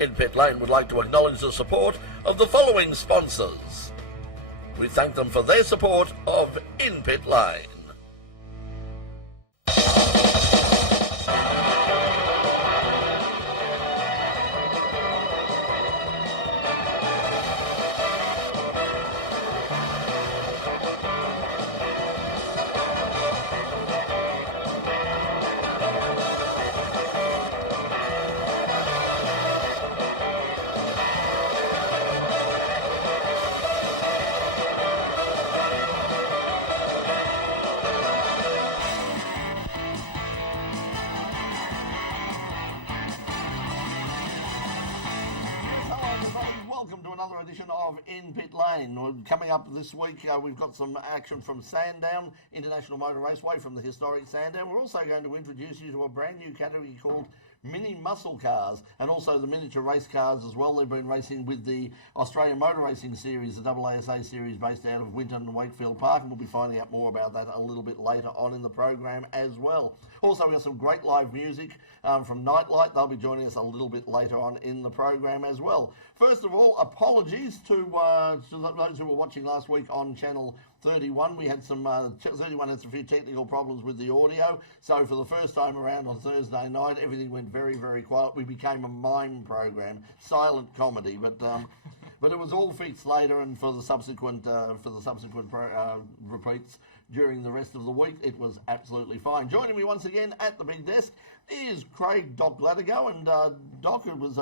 In Pit Lane would like to acknowledge the support of the following sponsors. We thank them for their support of In Pit Lane. Edition of In Pit Lane. Coming up this week, we've got some action from Sandown, International Motor Raceway from the Historic Sandown. We're also going to introduce you to a brand new category called Mini Muscle Cars, and also the miniature race cars as well. They've been racing with the Australian Motor Racing Series, the AASA Series based out of Winton and Wakefield Park, and we'll be finding out more about that a little bit later on in the program as well. Also, we've got some great live music from Nightlight. They'll be joining us a little bit later on in the program as well. First of all, apologies to those who were watching last week on Channel 31. We had 31 had some few technical problems with the audio, so for the first time around on Thursday night, everything went very, very quiet. We became a mime program, silent comedy, but it was all fixed later, and for the subsequent repeats during the rest of the week, it was absolutely fine. Joining me once again at the big desk is Craig Doc Gladigo, and Doc, it was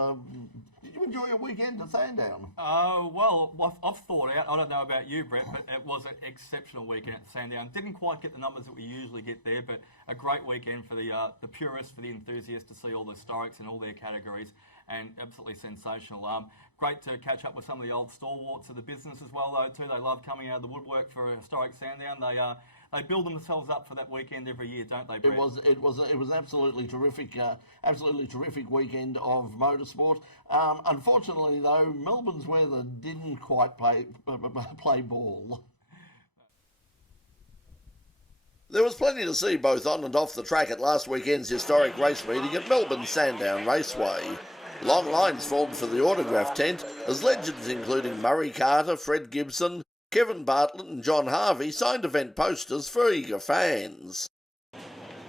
did you enjoy your weekend at Sandown? Well, I've thought out, I don't know about you, Brett, but it was an exceptional weekend at Sandown. Didn't quite get the numbers that we usually get there, but a great weekend for the purists, for the enthusiasts, to see all the historics in all their categories, and absolutely sensational. Great to catch up with some of the old stalwarts of the business as well, though, too. They love coming out of the woodwork for Historic Sandown. They build themselves up for that weekend every year, don't they, Brett? It was absolutely terrific weekend of motorsport. Unfortunately, though, Melbourne's weather didn't quite play ball. There was plenty to see both on and off the track at last weekend's historic race meeting at Melbourne's Sandown Raceway. Long lines formed for the autograph tent as legends including Murray Carter, Fred Gibson, Kevin Bartlett and John Harvey signed event posters for eager fans.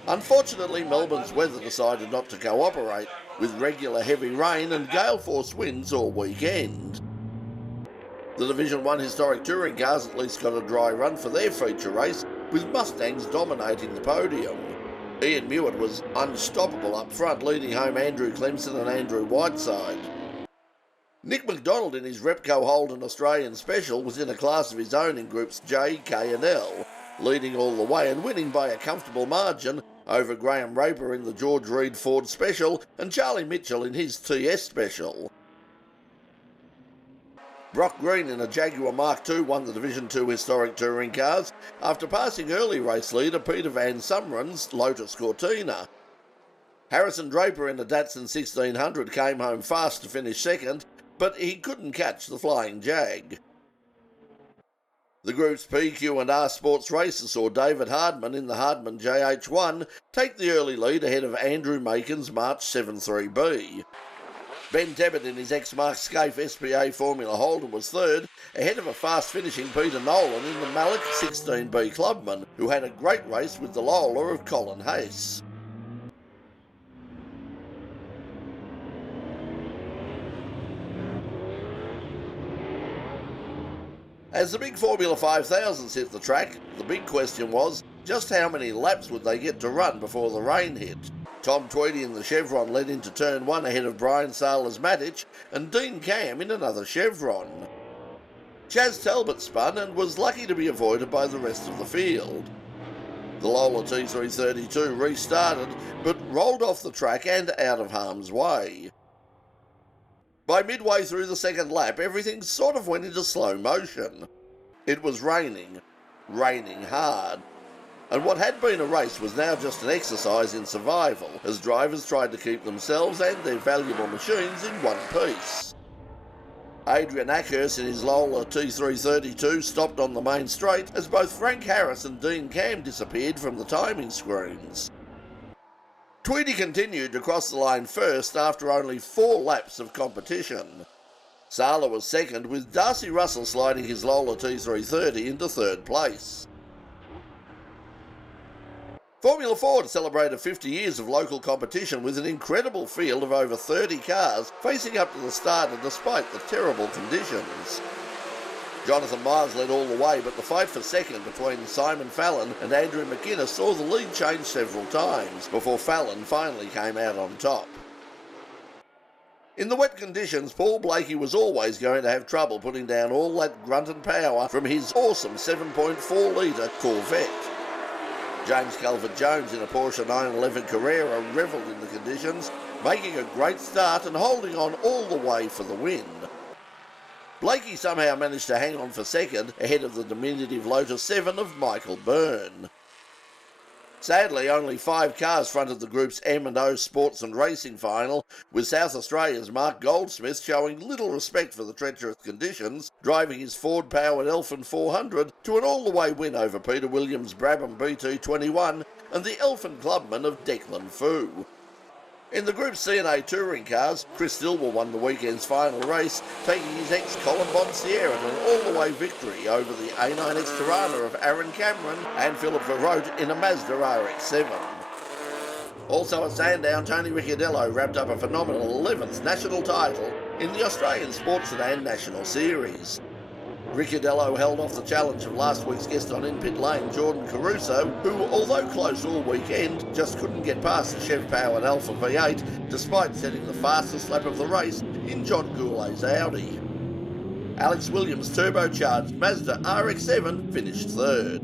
Unfortunately, Melbourne's weather decided not to cooperate, with regular heavy rain and gale force winds all weekend. The Division 1 historic touring cars at least got a dry run for their feature race, with Mustangs dominating the podium. Ian Mewett was unstoppable up front, leading home Andrew Clemson and Andrew Whiteside. Nick McDonald in his Repco Holden Australian Special was in a class of his own in Groups J, K and L, leading all the way and winning by a comfortable margin over Graham Raper in the George Reed Ford Special and Charlie Mitchell in his TS Special. Brock Green in a Jaguar Mark II won the Division 2 historic touring cars after passing early race leader Peter Van Summeren's Lotus Cortina. Harrison Draper in a Datsun 1600 came home fast to finish second, but he couldn't catch the Flying Jag. The Groups P, Q and R sports races saw David Hardman in the Hardman JH1 take the early lead ahead of Andrew Makin's March 73B. Ben Tebbett in his X-Mark Scaife SPA Formula Holden was third, ahead of a fast-finishing Peter Nolan in the Malik 16B Clubman, who had a great race with the Lola of Colin Hayes. As the big Formula 5000s hit the track, the big question was, just how many laps would they get to run before the rain hit? Tom Tweedy in the Chevron led into turn 1 ahead of Brian Saylor's Matic and Dean Cam in another Chevron. Chaz Talbot spun and was lucky to be avoided by the rest of the field. The Lola T332 restarted but rolled off the track and out of harm's way. By midway through the second lap, everything sort of went into slow motion. It was raining hard. And what had been a race was now just an exercise in survival, as drivers tried to keep themselves and their valuable machines in one piece. Adrian Ackhurst in his Lola T332 stopped on the main straight as both Frank Harris and Dean Cam disappeared from the timing screens. Tweedy continued to cross the line first after only 4 laps of competition. Sala was second, with Darcy Russell sliding his Lola T330 into third place. Formula Ford celebrated 50 years of local competition with an incredible field of over 30 cars facing up to the starter despite the terrible conditions. Jonathan Miles led all the way, but the fight for second between Simon Fallon and Andrew McInnes saw the lead change several times before Fallon finally came out on top. In the wet conditions, Paul Blakey was always going to have trouble putting down all that grunt and power from his awesome 7.4 litre Corvette. James Calvert-Jones in a Porsche 911 Carrera revelled in the conditions, making a great start and holding on all the way for the win. Blakey somehow managed to hang on for second ahead of the diminutive Lotus 7 of Michael Byrne. Sadly, only 5 cars fronted the group's M&O Sports and Racing final, with South Australia's Mark Goldsmith showing little respect for the treacherous conditions, driving his Ford-powered Elfin 400 to an all-the-way win over Peter Williams' Brabham BT21 and the Elfin clubman of Declan Foo. In the Group C&A touring cars, Chris Dilwell won the weekend's final race, taking his ex-Columbon Sierra to an all-the-way victory over the A9X Tirana of Aaron Cameron and Philip Verrote in a Mazda RX-7. Also at Sandown, Tony Ricciardello wrapped up a phenomenal 11th national title in the Australian Sports Sedan National Series. Ricciardello held off the challenge of last week's guest on In Pit Lane, Jordan Caruso, who, although close all weekend, just couldn't get past the Chev-powered Alfa V8 despite setting the fastest lap of the race in John Goulet's Audi. Alex Williams' turbocharged Mazda RX-7 finished third.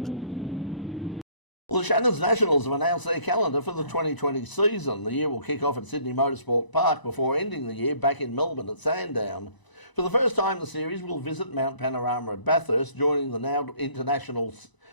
Well, the Shannons Nationals have announced their calendar for the 2020 season. The year will kick off at Sydney Motorsport Park before ending the year back in Melbourne at Sandown. For the first time, the series will visit Mount Panorama at Bathurst, joining the now traditional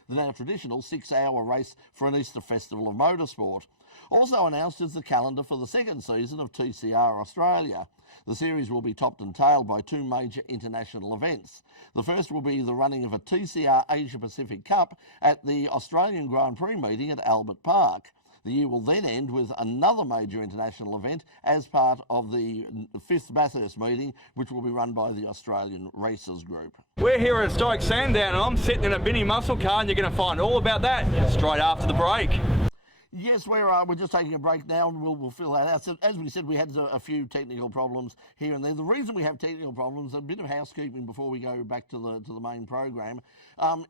6-hour race for an Easter Festival of Motorsport. Also announced is the calendar for the second season of TCR Australia. The series will be topped and tailed by 2 major international events. The first will be the running of a TCR Asia Pacific Cup at the Australian Grand Prix meeting at Albert Park. The year will then end with another major international event as part of the 5th Bathurst meeting, which will be run by the Australian Racers Group. We're here at Historic Sandown and I'm sitting in a Binny muscle car, and you're going to find all about that straight after the break. Yes, we're just taking a break now, and we'll fill that out. So, as we said, we had a few technical problems here and there. The reason we have technical problems, a bit of housekeeping before we go back to the main program.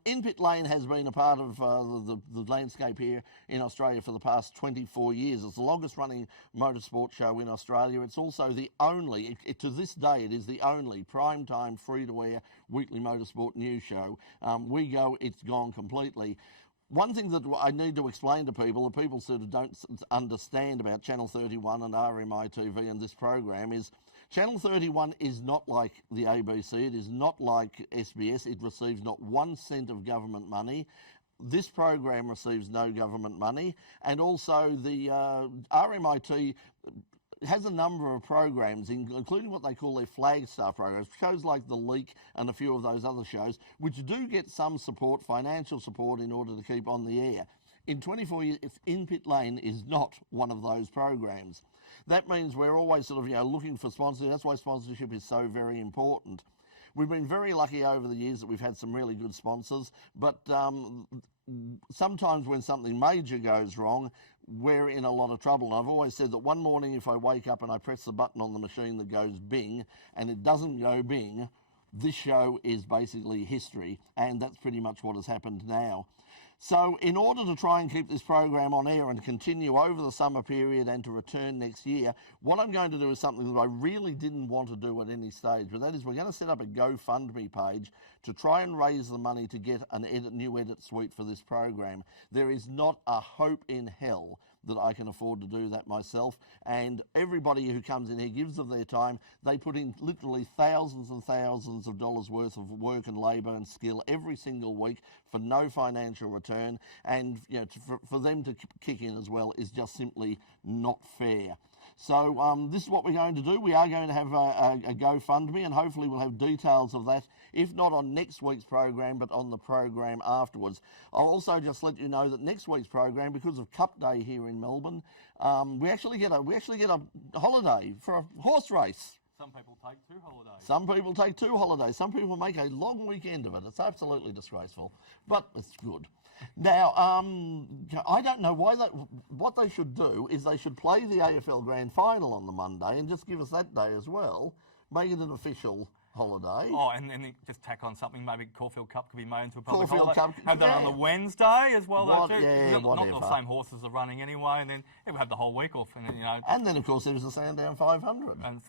In Pit Lane has been a part of the landscape here in Australia for the past 24 years. It's the longest running motorsport show in Australia. It's also the only, to this day, it is the only primetime free-to-air weekly motorsport news show. We go, it's gone completely. One thing that I need to explain to people, that people sort of don't understand about Channel 31 and RMI TV and this program, is Channel 31 is not like the ABC, it is not like SBS, it receives not 1 cent of government money. This program receives no government money, and also the RMIT has a number of programs, including what they call their Flagstaff programs, shows like The Leak and a few of those other shows, which do get some support, financial support, in order to keep on the air. In 24 years, In Pit Lane is not one of those programs. That means we're always sort of, looking for sponsors. That's why sponsorship is so very important. We've been very lucky over the years that we've had some really good sponsors, but sometimes when something major goes wrong, we're in a lot of trouble. And I've always said that one morning if I wake up and I press the button on the machine that goes bing, and it doesn't go bing, this show is basically history, and that's pretty much what has happened now. So in order to try and keep this program on air and continue over the summer period and to return next year, what I'm going to do is something that I really didn't want to do at any stage, but that is we're going to set up a GoFundMe page to try and raise the money to get a new edit suite for this program. There is not a hope in hell that I can afford to do that myself, and everybody who comes in here gives of their time. They put in literally thousands and thousands of dollars worth of work and labour and skill every single week for no financial return, and for them to kick in as well is just simply not fair. So this is what we're going to do. We are going to have a GoFundMe, and hopefully we'll have details of that, if not on next week's program, but on the program afterwards. I'll also just let you know that next week's program, because of Cup Day here in Melbourne, we actually get a holiday for a horse race. Some people take 2 holidays. Some people take 2 holidays. Some people make a long weekend of it. It's absolutely disgraceful, but it's good. Now, I don't know why what they should do is they should play the AFL Grand Final on the Monday and just give us that day as well, make it an official holiday. Oh, and then just tack on something. Maybe Caulfield Cup could be made into a public Caulfield holiday. Cup, Have that on the Wednesday as well, though, too. Yeah, not the same horses are running anyway, and then it would have the whole week off, and then And then of course there's the Sandown 500, and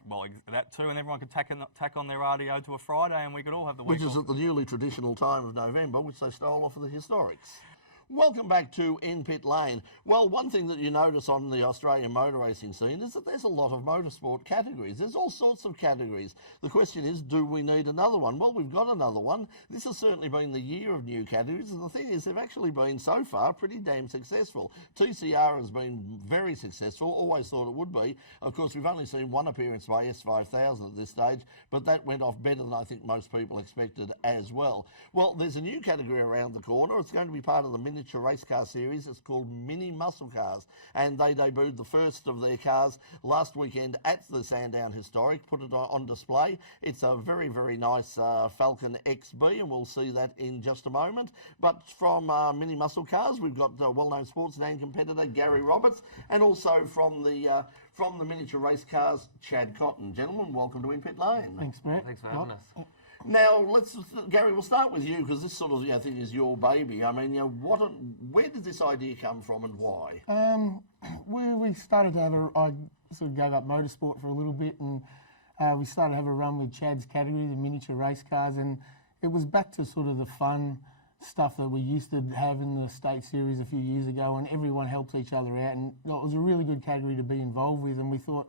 that too, and everyone could tack on their RDO to a Friday, and we could all have the week which is off. at the newly traditional time of November, which they stole off of the Historics. Welcome back to In Pit Lane. Well, one thing that you notice on the Australian motor racing scene is that there's a lot of motorsport categories. There's all sorts of categories. The question is, do we need another one? Well, we've got another one. This has certainly been the year of new categories, and the thing is, they've actually been, so far, pretty damn successful. TCR has been very successful, always thought it would be. Of course, we've only seen one appearance by S5000 at this stage, but that went off better than I think most people expected as well. Well, there's a new category around the corner. It's going to be part of the miniature race car series. It's called Mini Muscle Cars, and they debuted the first of their cars last weekend at the Sandown Historic, put it on display. It's a very, very nice Falcon XB, and we'll see that in just a moment. But from Mini Muscle Cars, we've got well-known sportsman competitor Gary Roberts, and also from the miniature race cars, Chad Cotton. Gentlemen, welcome to In Pit Lane. Thanks, Brett. Thanks for having us. Now, Gary, we'll start with you, because this sort of thing is your baby. I mean, where did this idea come from and why? We started to have I sort of gave up motorsport for a little bit, and we started to have a run with Chad's category, the miniature race cars, and it was back to sort of the fun stuff that we used to have in the state series a few years ago, and everyone helps each other out, and it was a really good category to be involved with, and we thought,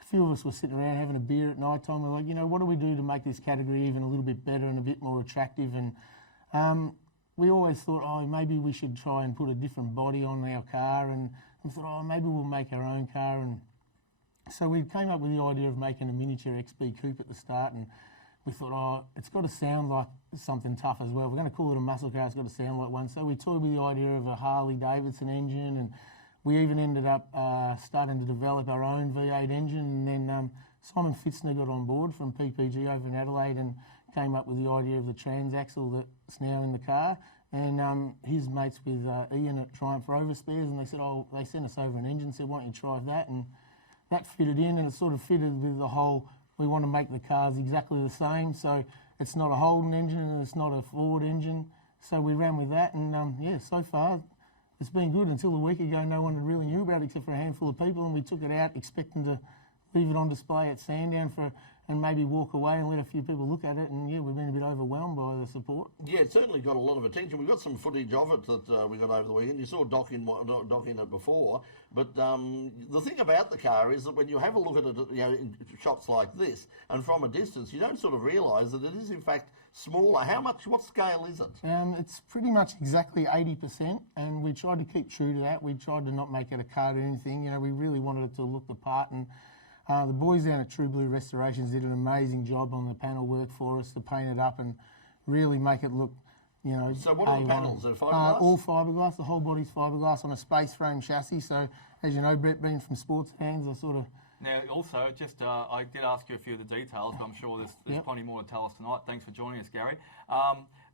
a few of us were sitting around having a beer at night time. We're like, what do we do to make this category even a little bit better and a bit more attractive? And we always thought, maybe we should try and put a different body on our car. And we thought, maybe we'll make our own car. And so we came up with the idea of making a miniature XB coupe at the start. And we thought, it's got to sound like something tough as well. We're going to call it a muscle car. It's got to sound like one. So we toyed with the idea of a Harley Davidson engine, and we even ended up starting to develop our own V8 engine, and then Simon Fitzner got on board from PPG over in Adelaide and came up with the idea of the transaxle that's now in the car. And his mates with Ian at Triumph Rover Spares, and they said, they sent us over an engine, said, why don't you try that? And that fitted in, and it sort of fitted with the whole, we want to make the cars exactly the same, so it's not a Holden engine and it's not a Ford engine. So we ran with that, and so far, it's been good. Until a week ago, no one really knew about it except for a handful of people, and we took it out expecting to leave it on display at Sandown and maybe walk away and let a few people look at it, and we've been a bit overwhelmed by the support. Yeah, it certainly got a lot of attention. We got some footage of it that we got over the weekend. You saw Doc in it before, but the thing about the car is that when you have a look at it, in shots like this, and from a distance, you don't sort of realise that it is in fact smaller. What scale is it? It's pretty much exactly 80%, and we tried to keep true to that. We tried to not make it a car or anything. We really wanted it to look the part, and the boys down at True Blue Restorations did an amazing job on the panel work for us to paint it up and really make it look, So what are the panels? Are they fiberglass? All fiberglass. The whole body's fiberglass on a space frame chassis. So, as you know, Brett, being from sports hands, I sort of... Now, also, I did ask you a few of the details, but I'm sure there's plenty more to tell us tonight. Thanks for joining us, Gary.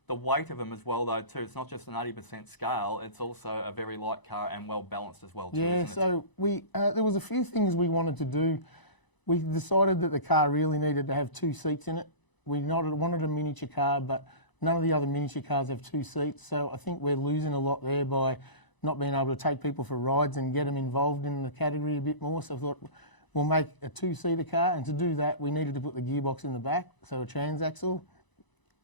The weight of them as well, though, too. It's not just an 80% scale. It's also a very light car and well balanced as well, too. Yeah, so there was a few things we wanted to do. We decided that the car really needed to have 2 seats in it. We wanted a miniature car, but none of the other miniature cars have 2 seats. So I think we're losing a lot there by not being able to take people for rides and get them involved in the category a bit more. So I thought we'll make a 2-seater car, and to do that, we needed to put the gearbox in the back, so a transaxle.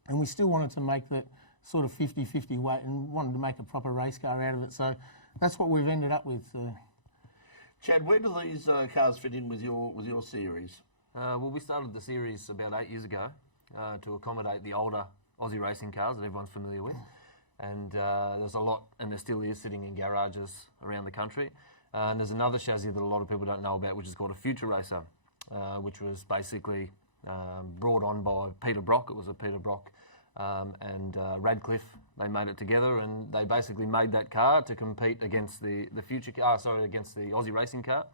And we still wanted to make that sort of 50-50 weight and wanted to make a proper race car out of it. So that's what we've ended up with. Chad, where do these cars fit in with your series? Well, we started the series about 8 years ago to accommodate the older Aussie racing cars that everyone's familiar with. And there's a lot, and there still is, sitting in garages around the country. And there's another chassis that a lot of people don't know about, which is called a Future Racer, which was basically brought on by Peter Brock. It was a Peter Brock and Radcliffe. They made it together, and they basically made that car to compete against the future car, against the Aussie racing car.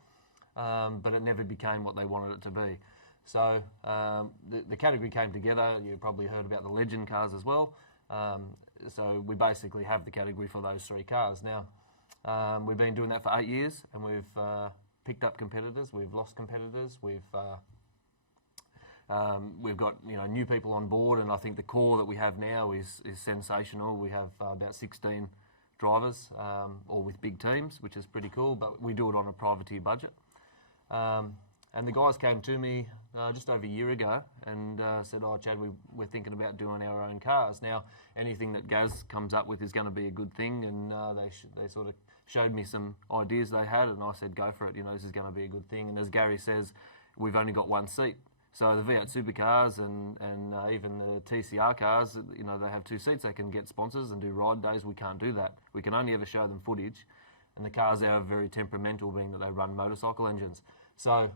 But it never became what they wanted it to be. So the category came together. You probably heard about the Legend cars as well. So we basically have the category for those three cars. Now, we've been doing that for 8 years, and we've picked up competitors, we've lost competitors, we've got new people on board, and I think the core that we have now is sensational. We have about 16 drivers, all with big teams, which is pretty cool, but we do it on a privateer budget. And the guys came to me just over a year ago and said, "Oh, Chad, we're thinking about doing our own cars." Now, anything that Gaz comes up with is going to be a good thing, and they sort of showed me some ideas they had, and I said, "Go for it. This is going to be a good thing." And as Gary says, we've only got one seat. So the V8 supercars and even the TCR cars, they have two seats. They can get sponsors and do ride days. We can't do that. We can only ever show them footage. And the cars are very temperamental, being that they run motorcycle engines. So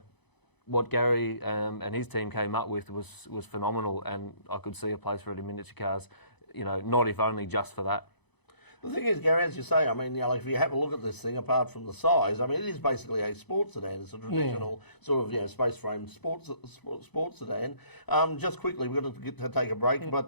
what Gary and his team came up with was phenomenal, and I could see a place for it in miniature cars, not if only just for that. The thing is, Gary, as you say, I mean, if you have a look at this thing, apart from the size, I mean, it is basically a sports sedan. It's a traditional sort of, space frame sports sedan. Just quickly, we've got to get to take a break, but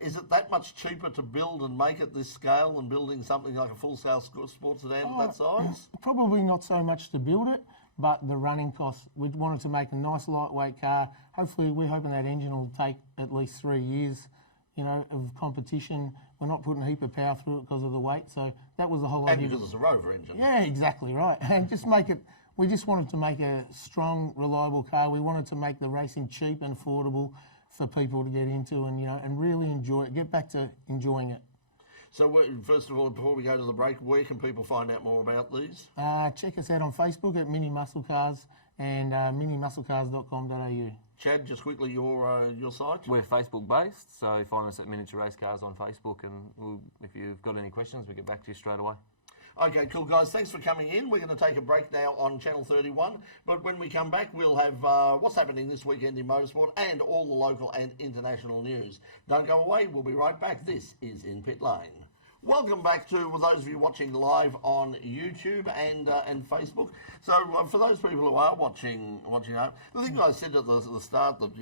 is it that much cheaper to build and make it this scale than building something like a full-scale sports sedan of that size? Probably not so much to build it, but the running costs. We wanted to make a nice lightweight car. Hopefully, we're hoping that engine will take at least 3 years, of competition. We're not putting a heap of power through it because of the weight. So that was the whole idea. And because it's a Rover engine. Yeah, exactly right. And we just wanted to make a strong, reliable car. We wanted to make the racing cheap and affordable for people to get into and really enjoy it, get back to enjoying it. So first of all, before we go to the break, where can people find out more about these? Check us out on Facebook at Mini Muscle Cars and minimusclecars.com.au. Chad, just quickly, your site? We're Facebook based, so find us at Miniature Race Cars on Facebook, and if you've got any questions, we'll get back to you straight away. Okay, cool, guys. Thanks for coming in. We're going to take a break now on Channel 31, but when we come back, we'll have what's happening this weekend in motorsport and all the local and international news. Don't go away. We'll be right back. This is In Pit Lane. Welcome back to those of you watching live on YouTube and Facebook. So for those people who are watching the thing I said at the start that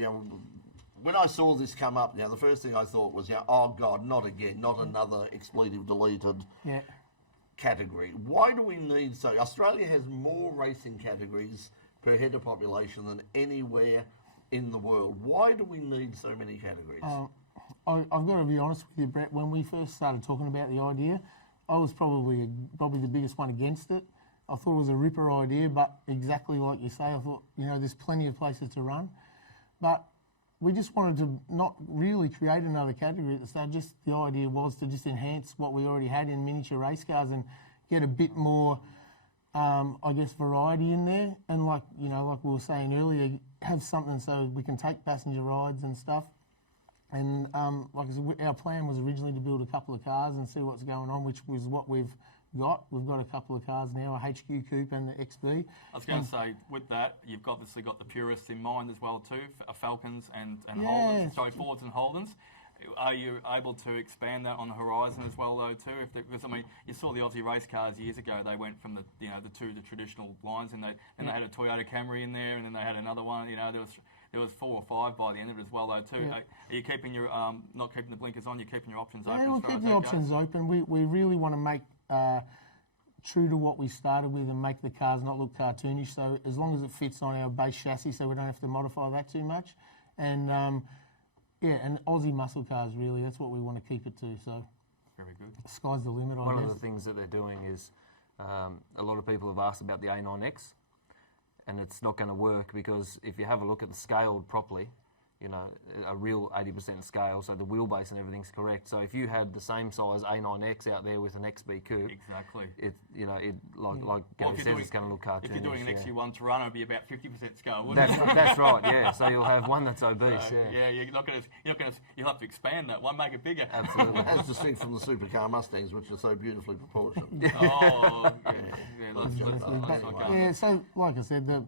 when I saw this come up, the first thing I thought was oh God, not again, not another expletive deleted category. Why do we need Australia has more racing categories per head of population than anywhere in the world. Why do we need so many categories? I've got to be honest with you, Brett. When we first started talking about the idea, I was probably the biggest one against it. I thought it was a ripper idea, but exactly like you say, I thought, there's plenty of places to run. But we just wanted to not really create another category at the start. Just the idea was to just enhance what we already had in miniature race cars and get a bit more, variety in there. And like we were saying earlier, have something so we can take passenger rides and stuff. And like I said, our plan was originally to build a couple of cars and see what's going on, which was what we've got. We've got a couple of cars now, a HQ Coupe and the XB. I was going to say, with that, you've obviously got the purists in mind as well too, Falcons and Yeah. Holdens, sorry, Fords and Holdens. Are you able to expand that on the horizon as well, though, too? Because you saw the Aussie race cars years ago. They went from the traditional lines, and they had a Toyota Camry in there, and then they had another one. There was 4 or 5 by the end of it as well, though, too. Yeah. Are you keeping your not keeping the blinkers on? You're keeping your options open. Yeah, we'll keep the options open. We really want to make true to what we started with and make the cars not look cartoonish. So as long as it fits on our base chassis, so we don't have to modify that too much, and and Aussie muscle cars, really, that's what we want to keep it to. So very good. Sky's the limit, I One guess. of the things that they're doing is a lot of people have asked about the A9X, and it's not going to work because if you have a look at the scaled properly, a real 80% scale, so the wheelbase and everything's correct. So if you had the same size A9X out there with an XB coupe, Exactly. like Gary says, it's going to look cartoonish. If you're doing an XU1 Toronto, it'd be about 50% scale, wouldn't it? That's right, yeah. So you'll have one that's obese, You'll have to expand that one, make it bigger. Absolutely. As distinct from the supercar Mustangs, which are so beautifully proportioned. Let's not go. Yeah, so like I said, the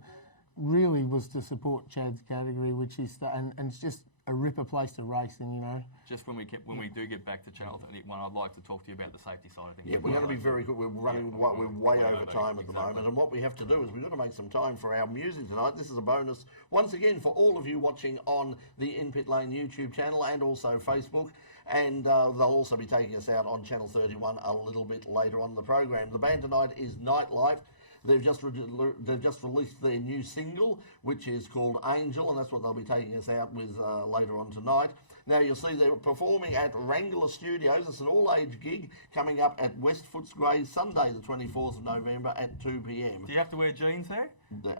really was to support Chad's category, which is and it's just a ripper place to race in, Just when we do get back to Channel 31, I'd like to talk to you about the safety side of things. Yeah, we're going to be very good. We're way over time at the moment, and what we have to do is we've got to make some time for our music tonight. This is a bonus once again for all of you watching on the In Pit Lane YouTube channel and also Facebook. And they'll also be taking us out on Channel 31 a little bit later on in the program. The band tonight is Nightlight. They've just released their new single, which is called Angel, and that's what they'll be taking us out with later on tonight. Now, you'll see they're performing at Wrangler Studios. It's an all-age gig coming up at West Footscray, Sunday, the 24th of November at 2 p.m. Do you have to wear jeans there?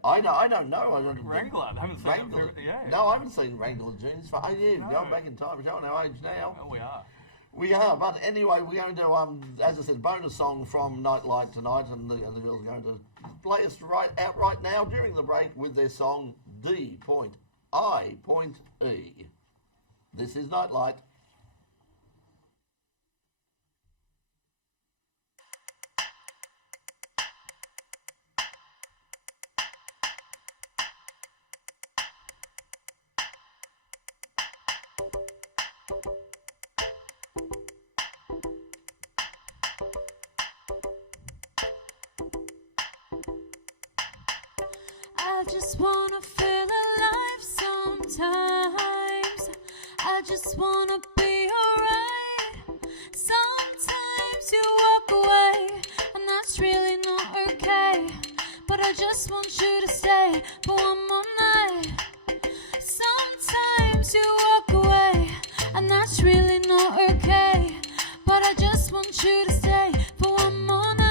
I don't know. Wrangler? I haven't seen Wrangler. No, I haven't seen Wrangler jeans for 8 years. Going back in time. We're showing our age now. Well, we are. We are, but anyway, we're going to, as I said, bonus song from Nightlight tonight, and the girls are going to play us right now during the break with their song D.I.E. This is Nightlight. I just wanna feel alive sometimes. I just wanna be alright. Sometimes you walk away, and that's really not okay. But I just want you to stay for one more night. Sometimes you walk away, and that's really not okay. But I just want you to stay for one more night.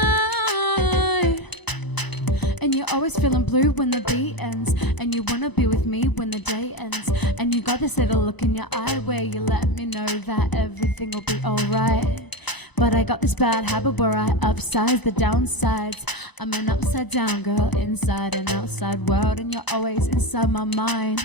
And you're always feeling blue when the beat ends, and you wanna be with me when the day ends. And you got this little look in your eye where you let me know that everything will be alright. But I got this bad habit where I upsize the downsides. I'm an upside down girl, inside and outside world, and you're always inside my mind.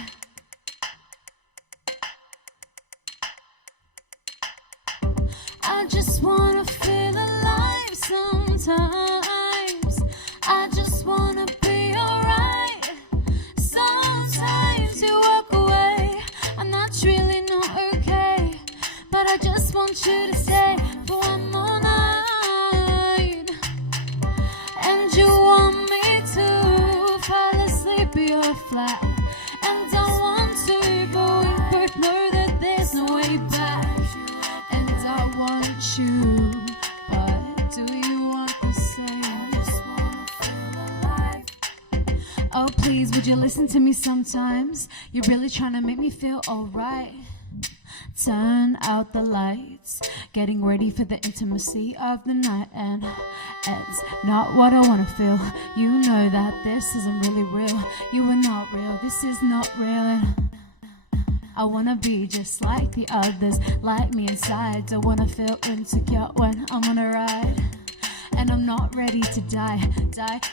I just wanna feel alive sometimes. I just wanna be alright. Sometimes you walk away, and that's really not okay. But I just want you to stay for one more night. And you want me to fall asleep in your flat. And I want to, but we both know that there's no way back. And I want you, but do you want the same? Just wanna feel alive. Oh please, would you listen to me sometimes? You're really trying to make me feel alright. Turn out the lights, getting ready for the intimacy of the night. And it's not what I want to feel. You know that this isn't really real. You are not real, this is not real. And I wanna be just like the others, like me inside. Don't wanna feel insecure when I'm on a ride. And I'm not ready to die,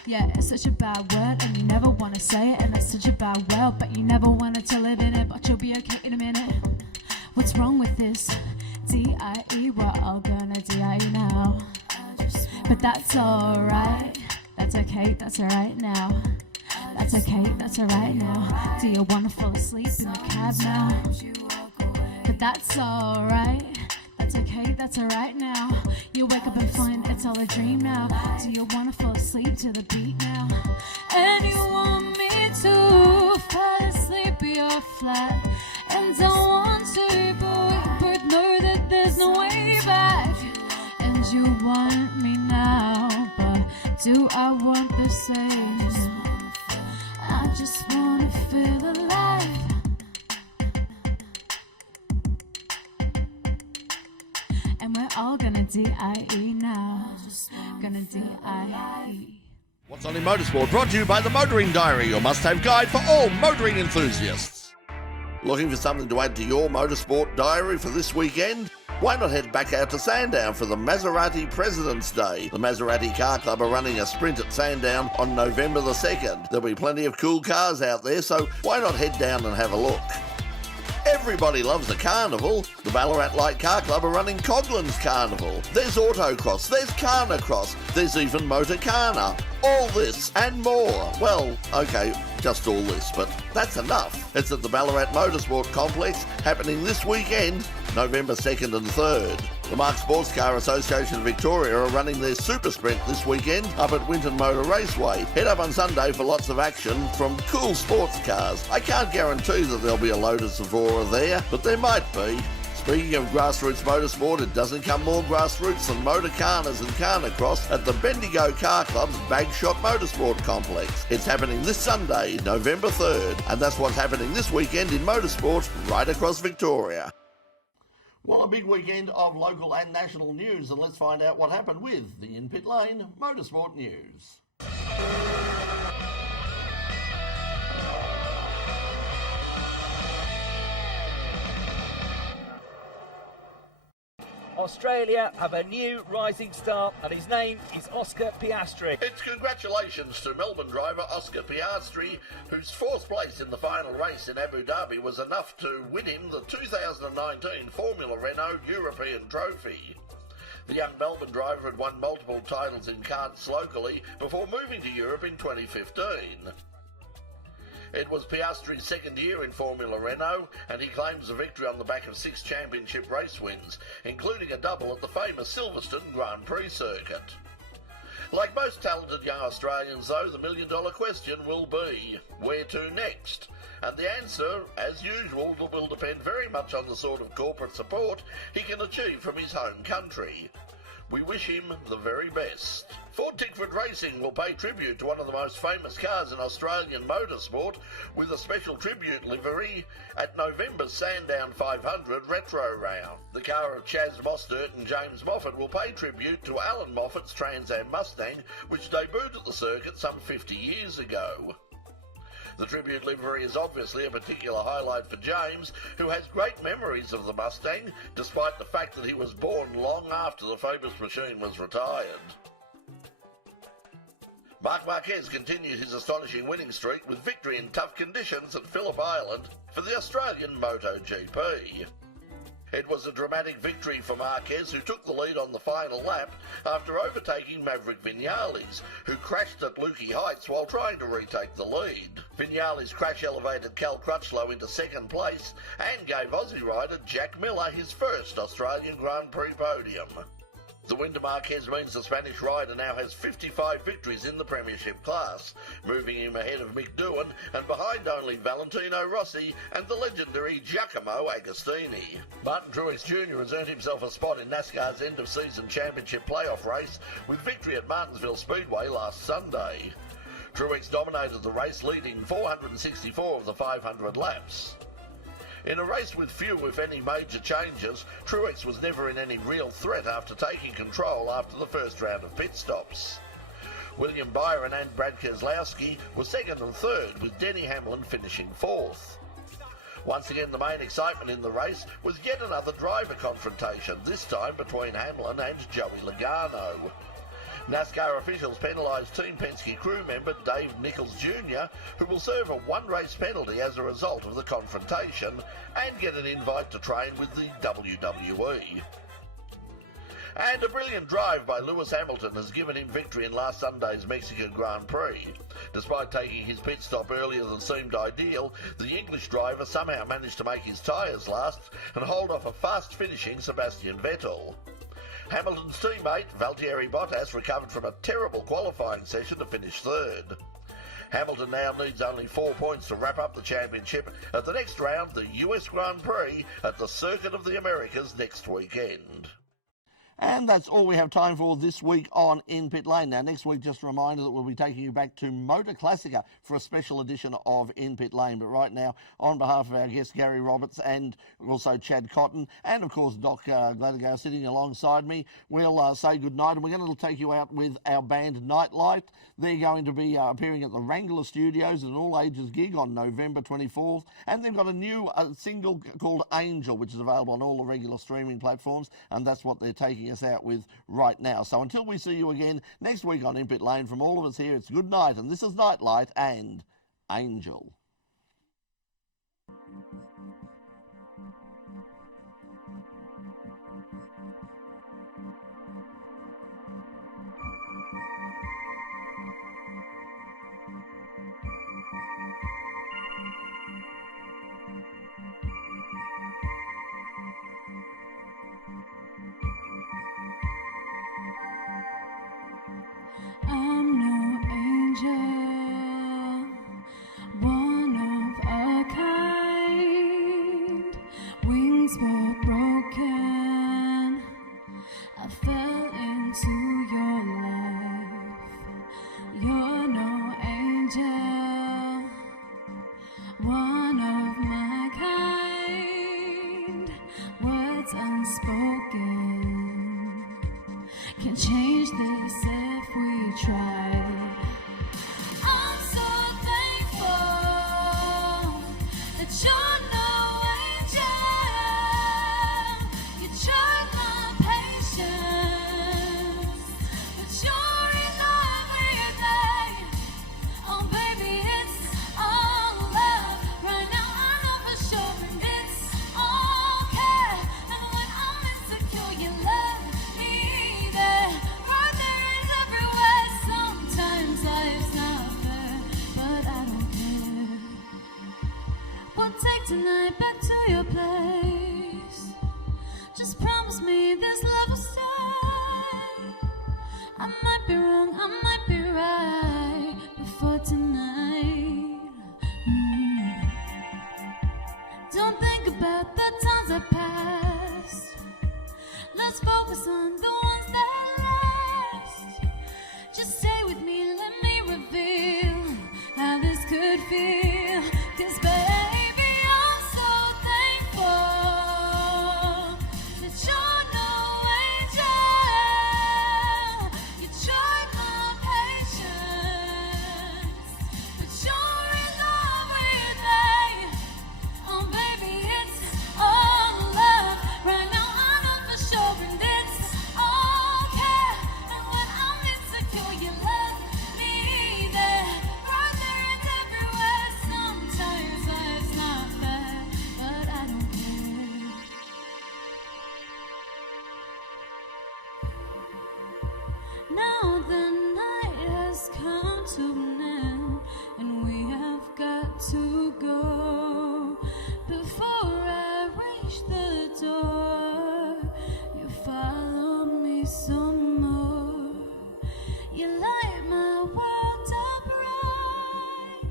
yeah, it's such a bad word. And you never wanna say it, and it's such a bad word. But you never wanna tell it in it, but you'll be okay in a minute. What's wrong with this? D.I.E, we're all gonna D.I.E now. But that's alright, that's okay, that's alright now. That's okay, that's alright now. Do you wanna fall asleep in the cab now? But that's alright, that's okay, that's alright now. You wake up and find it's all a dream now. Do you wanna fall asleep to the beat now? And you want me to fall asleep in your flat. And I want to, but we both know that there's no way back. And you want me now, but do I want the same? I just wanna feel alive. And we're all gonna D.I.E now. Gonna D.I.E. What's on in Motorsport brought to you by the Motoring Diary, your must-have guide for all motoring enthusiasts. Looking for something to add to your motorsport diary for this weekend? Why not head back out to Sandown for the Maserati President's Day? The Maserati Car Club are running a sprint at Sandown on November the 2nd. There'll be plenty of cool cars out there, so why not head down and have a look? Everybody loves a carnival. The Ballarat Light Car Club are running Coglan's Carnival. There's autocross, there's carnacross, there's even motorcarna. All this and more. Well, okay, just all this, but that's enough. It's at the Ballarat Motorsport Complex, happening this weekend, November 2nd and 3rd. The Mark Sports Car Association of Victoria are running their Super Sprint this weekend up at Winton Motor Raceway. Head up on Sunday for lots of action from cool sports cars. I can't guarantee that there'll be a Lotus Evora there, but there might be. Speaking of grassroots motorsport, it doesn't come more grassroots than motorcarnas and carnacross at the Bendigo Car Club's Bagshot Motorsport Complex. It's happening this Sunday, November 3rd, and that's what's happening this weekend in motorsport right across Victoria. Well, a big weekend of local and national news, and let's find out what happened with the In Pit Lane Motorsport News. Australia have a new rising star, and his name is Oscar Piastri. It's congratulations to Melbourne driver Oscar Piastri, whose fourth place in the final race in Abu Dhabi was enough to win him the 2019 Formula Renault European Trophy. The young Melbourne driver had won multiple titles in karts locally before moving to Europe in 2015. It was Piastri's second year in Formula Renault, and he claims the victory on the back of 6 championship race wins, including a double at the famous Silverstone Grand Prix circuit. Like most talented young Australians, though, the million-dollar question will be, where to next? And the answer, as usual, will depend very much on the sort of corporate support he can achieve from his home country. We wish him the very best. Ford Tickford Racing will pay tribute to one of the most famous cars in Australian motorsport with a special tribute livery at November's Sandown 500 Retro Round. The car of Chaz Mostert and James Moffat will pay tribute to Alan Moffat's Trans Am Mustang, which debuted at the circuit some 50 years ago. The tribute livery is obviously a particular highlight for James, who has great memories of the Mustang, despite the fact that he was born long after the famous machine was retired. Marc Marquez continued his astonishing winning streak with victory in tough conditions at Phillip Island for the Australian MotoGP. It was a dramatic victory for Marquez, who took the lead on the final lap after overtaking Maverick Vinales, who crashed at Lukey Heights while trying to retake the lead. Vinales crash elevated Cal Crutchlow into second place and gave Aussie rider Jack Miller his first Australian Grand Prix podium. The win to Marquez means the Spanish rider now has 55 victories in the Premiership class, moving him ahead of Mick Doohan and behind only Valentino Rossi and the legendary Giacomo Agostini. Martin Truex Jr. has earned himself a spot in NASCAR's end-of-season championship playoff race with victory at Martinsville Speedway last Sunday. Truex dominated the race, leading 464 of the 500 laps. In a race with few, if any, major changes, Truex was never in any real threat after taking control after the first round of pit stops. William Byron and Brad Keselowski were second and third, with Denny Hamlin finishing fourth. Once again, the main excitement in the race was yet another driver confrontation, this time between Hamlin and Joey Logano. NASCAR officials penalised Team Penske crew member Dave Nichols Jr., who will serve a one-race penalty as a result of the confrontation and get an invite to train with the WWE. And a brilliant drive by Lewis Hamilton has given him victory in last Sunday's Mexican Grand Prix. Despite taking his pit stop earlier than seemed ideal, the English driver somehow managed to make his tyres last and hold off a fast-finishing Sebastian Vettel. Hamilton's teammate, Valtteri Bottas, recovered from a terrible qualifying session to finish third. Hamilton now needs only 4 points to wrap up the championship at the next round, the US Grand Prix at the Circuit of the Americas next weekend. And that's all we have time for this week on In Pit Lane. Now, next week, just a reminder that we'll be taking you back to Motor Classica for a special edition of In Pit Lane. But right now, on behalf of our guest Gary Roberts and also Chad Cotton and, of course, Doc Gladego sitting alongside me, we'll say good night. And we're going to take you out with our band Nightlight. They're going to be appearing at the Wrangler Studios, an all-ages gig on November 24th. And they've got a new single called Angel, which is available on all the regular streaming platforms. And that's what they're taking us out with right now. So until we see you again next week on In Pit Lane, from all of us here, it's good night. And this is Nightlight and Angel. I'm no angel, one of a kind. Wings were broken, I fell into your life. You're no angel, one of my kind. Words unspoken can change this if we try. I'm so thankful that you're no angel. You tried my patience, but you're in love with me. Oh baby, it's all love. Right now I know for sure, and it's okay. And when I'm insecure, you love me there. Right there is everywhere. Sometimes life's not fair, but I don't care. We'll take tonight back to your place. Just promise me this love will stay. I might be wrong, I might be right before tonight. Don't think about the times that passed. Let's focus on the ones that last. Just stay with me, let me reveal how this could feel. 'Cause baby, I'm so thankful that you're no angel. You tried my patience, but you're in love with me. Oh baby, it's all love. Right now I know for sure, and it's okay. And when I'm insecure, you love me there. Right there and everywhere. Sometimes life's not fair, but I don't care. Now the night has come to an end, and we have got to go. Before I reach the door, you follow me some more. You light my world up right,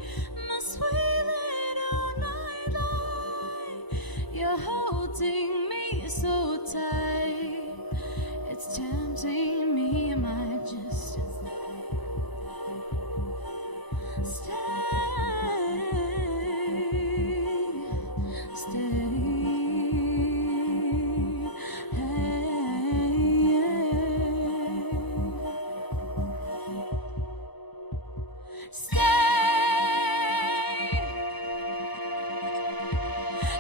my sweet little nightlight. You're holding me so tight, it's tempting me. I might just stay.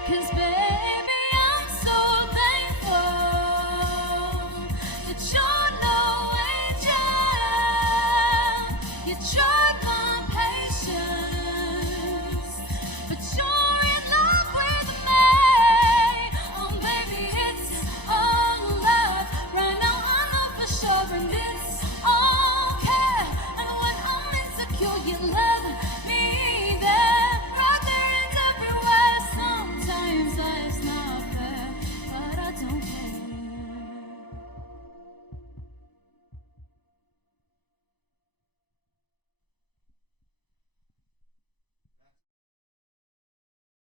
'Cause